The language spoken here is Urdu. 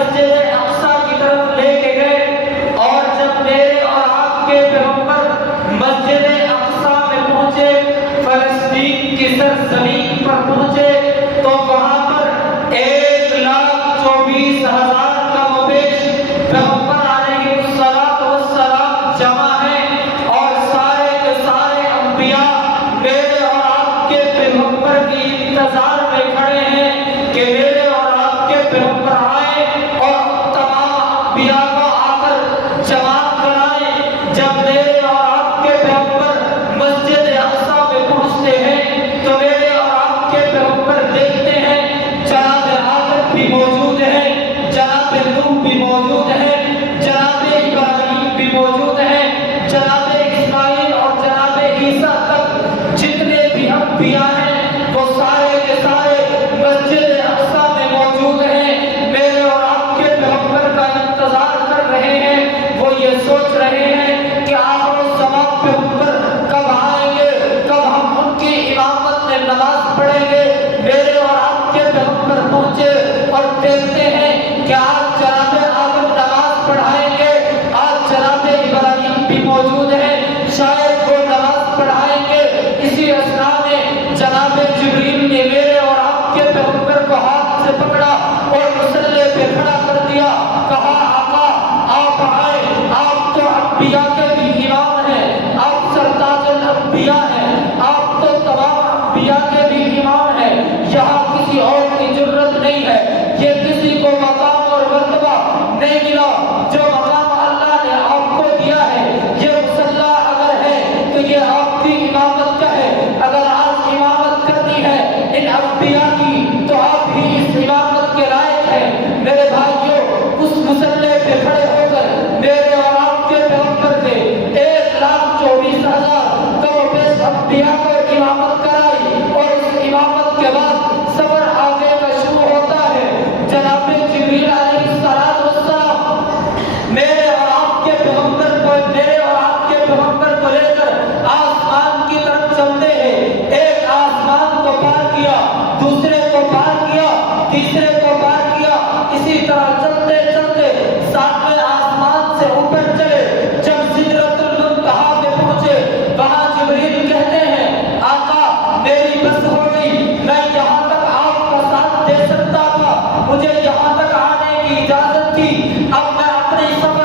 مسجد اقصی کی طرف لے کے گئے، اور جب میرے اور آپ کے پیغمبر مسجد اقصی میں پہنچے، فلسطین کی سرزمین پر پہنچے، تو وہاں پر 1,24,000 کا مبیش پیغمبر علیہ الصلوۃ والسلام جمع ہیں، اور سارے کے سارے انبیاء میرے اور آپ کے پیغمبر کی انتظار میں کھڑے ہیں کہ میرے اور آپ کے پیغمبر آئے اور تمام انبیاء کو آ کر جماعت کرائیں۔ جب میرے اور آپ کے پیغمبر مسجد اقصی میں پہنچتے ہیں تو میرے اور آپ کے پیغمبر دیکھتے ہیں جناب آدم بھی موجود ہے، جناب نوح بھی موجود ہے، جناب ابراہیم بھی موجود ہے، جناب اسماعیل اور جناب عیسیٰ تک جتنے بھی انبیاء ہیں وہ سارے کے سارے مسجد اقصی میں موجود ہیں، میرے اور آپ کے پیغمبر کا انتظار کر رہے ہیں۔ وہ یہ سوچ رہے ہیں کہ آخر الزمان پیغمبر کب آئیں گے، کب ہم ان کی امامت میں نماز پڑھیں گے۔ میرے اور آپ کے پیغمبر پہنچے اور دیکھتے ہیں کہ آج جناب آدم نماز پڑھائیں گے، آج جناب ابراہیم بھی موجود ہیں، شاید وہ نماز پڑھائیں گے۔ اسی اثناء میں جناب جبریل نے میرے اور آپ کے پیغمبر کو ہاتھ سے پکڑا اور مصلی پہ کھڑا کر دیا، کہا آقا آپ آئے، آپ تو انبیاء کے بھی امام ہیں، آپ سرتاج الانبیاء ہیں، آپ تو تمام انبیاء کے بھی امام ہیں، یہاں کسی اور کی جرت نہیں ہے، یہ کسی کو مقام اور مرتبہ نہیں ملا جو مقام اللہ نے آپ کو دیا ہے۔ یہ مصلی اگر ہے تو یہ آپ کی امامت کا ہے، اگر آج امامت کرنی ہے ان انبیاء کی تو آپ ہی اس امامت کے لائق ہیں۔ میرے بھائیوں، اس مصلی پہ کھڑے ہو کر میرے اور آپ کے پیغمبر نے 1,24,000 کم و بیش انبیاء کو امامت کرائی، اور اس امامت کے بعد سفر آگے کا شروع ہوتا ہے۔ جناب جبریل علیہ السلام میرے اور آپ کے پیغمبر کو لے کر آسمان کی طرف چلتے ہیں۔ ایک آسمان کو پار کیا، دوسرے کو پار کیا، تیسرے کو پار کیا، اسی طرح چلتے چلتے 7ویں آسمان سے اوپر چلے۔ جب سدرۃ المنتہا پہ پہنچے، وہاں جبریل کہتے ہیں آقا میری بس ہو گئی، میں یہاں تک آپ کا ساتھ دے سکتا تھا، مجھے یہاں تک آنے کی اجازت تھی، اب میں اپنی سفر